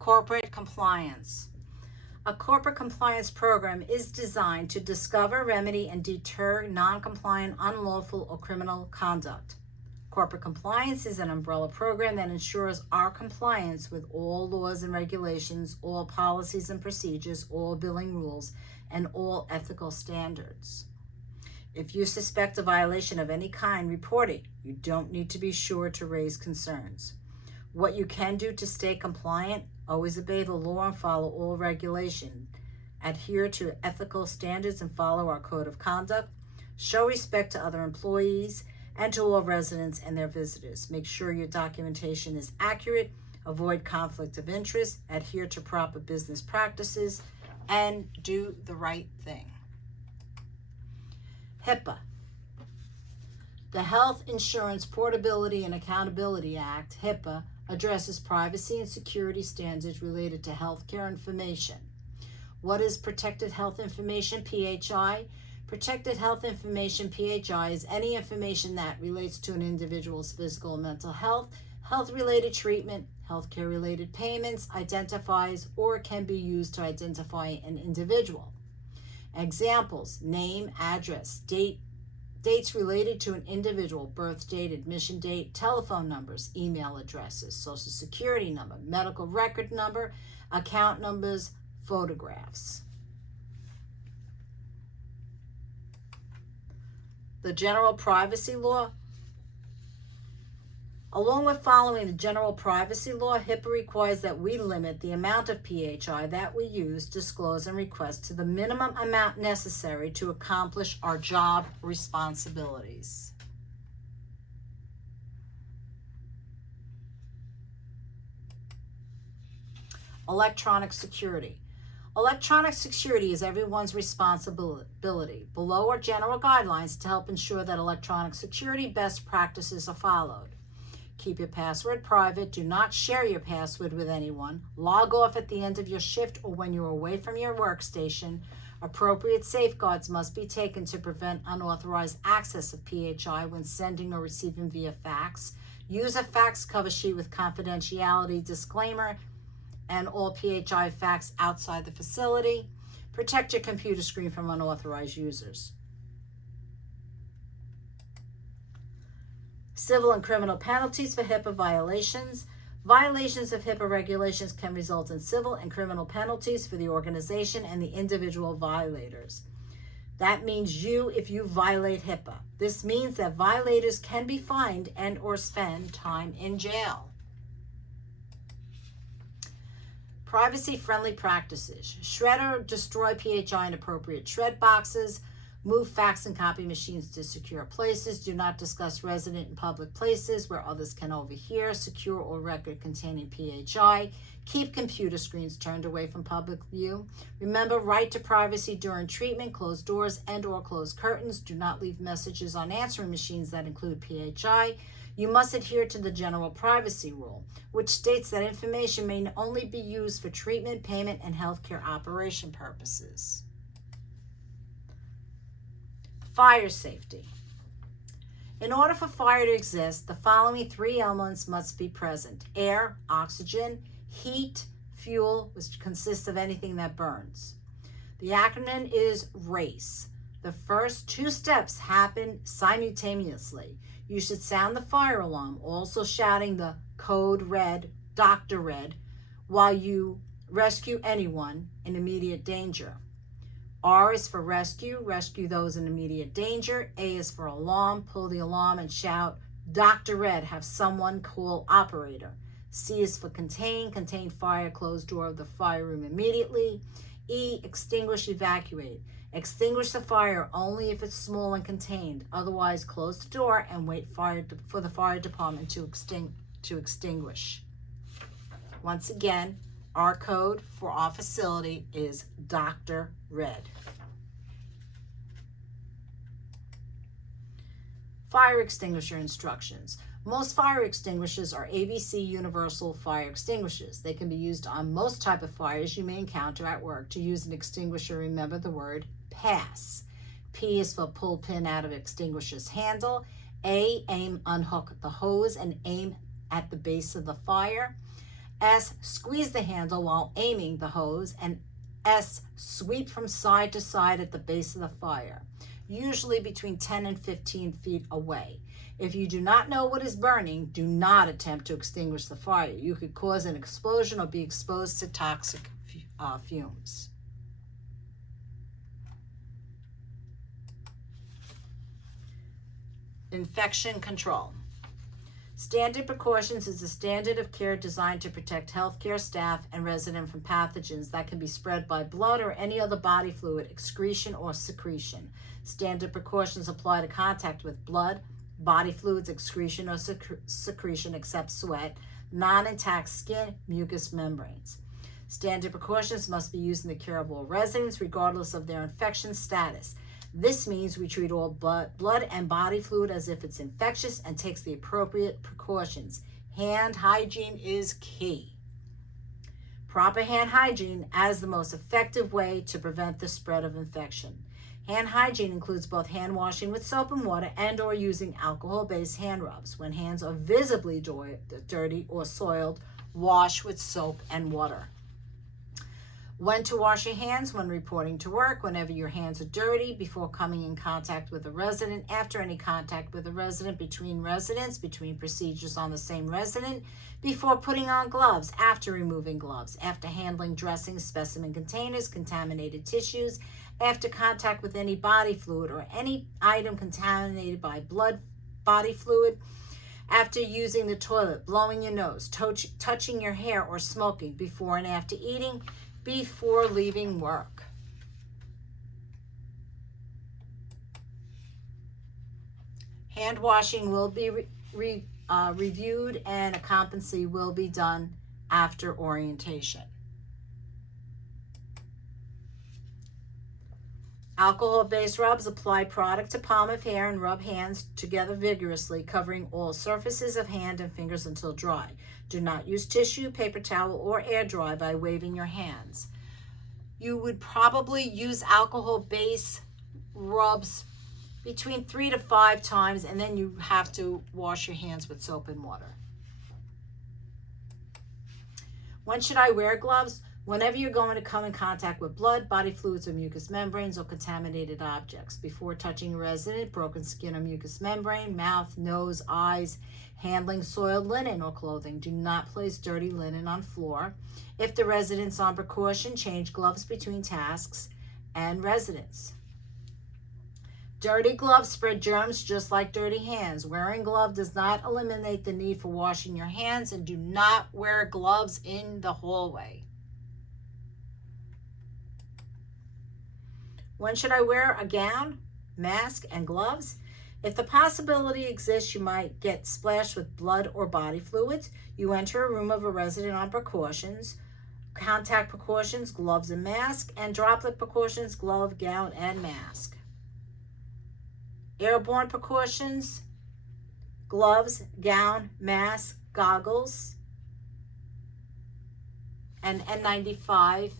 Corporate compliance. A corporate compliance program is designed to discover, remedy, and deter non-compliant, unlawful, or criminal conduct. Corporate compliance is an umbrella program that ensures our compliance with all laws and regulations, all policies and procedures, all billing rules, and all ethical standards. If you suspect a violation of any kind, report it. You don't need to be sure to raise concerns. What you can do to stay compliant: always obey the law and follow all regulation. Adhere to ethical standards and follow our code of conduct. Show respect to other employees and to all residents and their visitors. Make sure your documentation is accurate. Avoid conflict of interest. Adhere to proper business practices and do the right thing. Hipaa. The Health Insurance Portability and Accountability Act, Hipaa, addresses privacy and security standards related to healthcare information. What is Protected Health Information, PHI? Protected Health Information, PHI, is any information that relates to an individual's physical and mental health, health-related treatment, healthcare-related payments, identifies or can be used to identify an individual. Examples: name, address, dates related to an individual, birth date, admission date, telephone numbers, email addresses, social security number, medical record number, account numbers, photographs. The General Privacy Law. Along with following the General Privacy Law, HIPAA requires that we limit the amount of PHI that we use, disclose, and request to the minimum amount necessary to accomplish our job responsibilities. Electronic security. Electronic security is everyone's responsibility. Below are general guidelines to help ensure that electronic security best practices are followed. Keep your password private. Do not share your password with anyone. Log off at the end of your shift or when you're away from your workstation. Appropriate safeguards must be taken to prevent unauthorized access of PHI when sending or receiving via fax. Use a fax cover sheet with confidentiality disclaimer and all PHI fax outside the facility. Protect your computer screen from unauthorized users. Civil and criminal penalties for HIPAA violations. Violations of HIPAA regulations can result in civil and criminal penalties for the organization and the individual violators. That means if you violate HIPAA. This means that violators can be fined and or spend time in jail. Privacy-friendly practices. Shred or destroy PHI in appropriate shred boxes. Move fax and copy machines to secure places. Do not discuss resident and public places where others can overhear. Secure all record containing PHI. Keep computer screens turned away from public view. Remember, right to privacy during treatment. Close doors and or close curtains. Do not leave messages on answering machines that include PHI. You must adhere to the General Privacy Rule, which states that information may only be used for treatment, payment, and healthcare operation purposes. Fire safety. In order for fire to exist, the following three elements must be present: air, oxygen, heat, fuel, which consists of anything that burns. The acronym is RACE. The first two steps happen simultaneously. You should sound the fire alarm, also shouting the code red, Dr. Red, while you rescue anyone in immediate danger. R is for rescue, rescue those in immediate danger. A is for alarm, pull the alarm and shout, Dr. Red, have someone call operator. C is for contain, contain fire, close door of the fire room immediately. E, extinguish, evacuate. Extinguish the fire only if it's small and contained. Otherwise, close the door and wait for the fire department to extinguish. Once again, our code for our facility is Dr. Red. Fire extinguisher instructions. Most fire extinguishers are ABC universal fire extinguishers. They can be used on most type of fires you may encounter at work. To use an extinguisher, remember the word pass. P is for pull pin out of extinguisher's handle. A, aim, unhook the hose and aim at the base of the fire. S, squeeze the handle while aiming the hose. And S, sweep from side to side at the base of the fire, usually between 10 and 15 feet away. If you do not know what is burning, do not attempt to extinguish the fire. You could cause an explosion or be exposed to toxic fumes. Infection control. Standard precautions is a standard of care designed to protect healthcare staff and residents from pathogens that can be spread by blood or any other body fluid, excretion, or secretion. Standard precautions apply to contact with blood, body fluids, excretion, or secretion except sweat, non-intact skin, mucous membranes. Standard precautions must be used in the care of all residents regardless of their infection status. This means we treat all blood and body fluid as if it's infectious and takes the appropriate precautions. Hand hygiene is key. Proper hand hygiene as the most effective way to prevent the spread of infection. Hand hygiene includes both hand washing with soap and water and or using alcohol-based hand rubs. When hands are visibly dirty or soiled, wash with soap and water. When to wash your hands: when reporting to work, whenever your hands are dirty, before coming in contact with a resident, after any contact with a resident, between residents, between procedures on the same resident, before putting on gloves, after removing gloves, after handling dressings, specimen containers, contaminated tissues, after contact with any body fluid or any item contaminated by blood, body fluid, after using the toilet, blowing your nose, touching your hair or smoking, before and after eating, before leaving work. Hand washing will be reviewed and a competency will be done after orientation. Alcohol-based rubs: apply product to palm of hair and rub hands together vigorously, covering all surfaces of hand and fingers until dry. Do not use tissue, paper towel, or air dry by waving your hands. You would probably use alcohol-based rubs between 3 to 5 times, and then you have to wash your hands with soap and water. When should I wear gloves? Whenever you're going to come in contact with blood, body fluids, or mucous membranes, or contaminated objects. Before touching a resident, broken skin or mucous membrane, mouth, nose, eyes. Handling soiled linen or clothing: do not place dirty linen on floor. If the resident's on precaution, change gloves between tasks and residents. Dirty gloves spread germs just like dirty hands. Wearing gloves does not eliminate the need for washing your hands, and do not wear gloves in the hallway. When should I wear a gown, mask, and gloves? If the possibility exists you might get splashed with blood or body fluids, you enter a room of a resident on precautions, contact precautions, gloves and mask, and droplet precautions, glove, gown, and mask. Airborne precautions: gloves, gown, mask, goggles, and N95.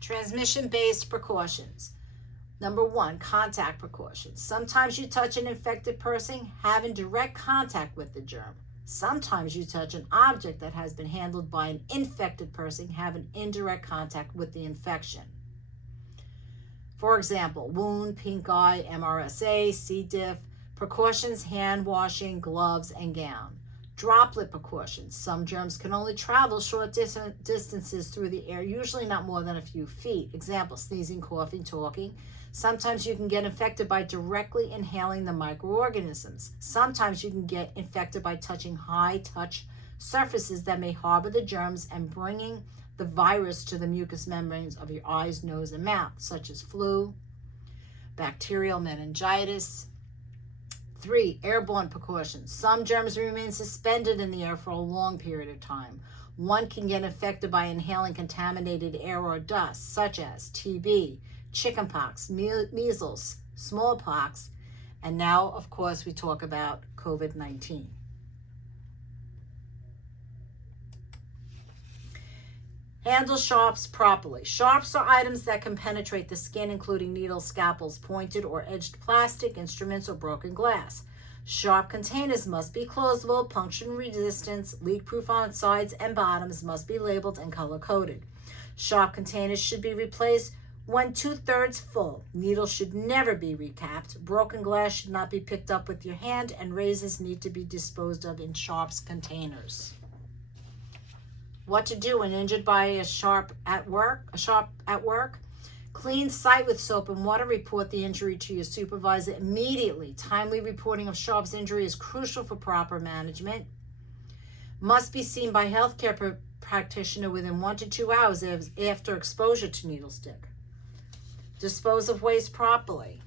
Transmission-based precautions. Number 1, contact precautions. Sometimes you touch an infected person having direct contact with the germ. Sometimes you touch an object that has been handled by an infected person having indirect contact with the infection. For example, wound, pink eye, MRSA, C. diff. Precautions: hand washing, gloves, and gown. Droplet precautions. Some germs can only travel short distances through the air, usually not more than a few feet. Example: sneezing, coughing, talking. Sometimes you can get infected by directly inhaling the microorganisms. Sometimes you can get infected by touching high-touch surfaces that may harbor the germs and bringing the virus to the mucous membranes of your eyes, nose, and mouth, such as flu, bacterial meningitis. 3, airborne precautions. Some germs remain suspended in the air for a long period of time. One can get infected by inhaling contaminated air or dust, such as TB, chickenpox, measles, smallpox, and now, of course, we talk about COVID-19. Handle sharps properly. Sharps are items that can penetrate the skin, including needles, scalpels, pointed or edged plastic, instruments, or broken glass. Sharp containers must be closable, puncture resistant, leak-proof on sides and bottoms, must be labeled and color-coded. Sharp containers should be replaced when 2/3 full. Needles should never be recapped. Broken glass should not be picked up with your hand, and razors need to be disposed of in sharps containers. What to do when injured by a sharp at work? Clean site with soap and water. Report the injury to your supervisor immediately. Timely reporting of sharp's injury is crucial for proper management. Must be seen by healthcare practitioner within 1 to 2 hours after exposure to needle stick. Dispose of waste properly.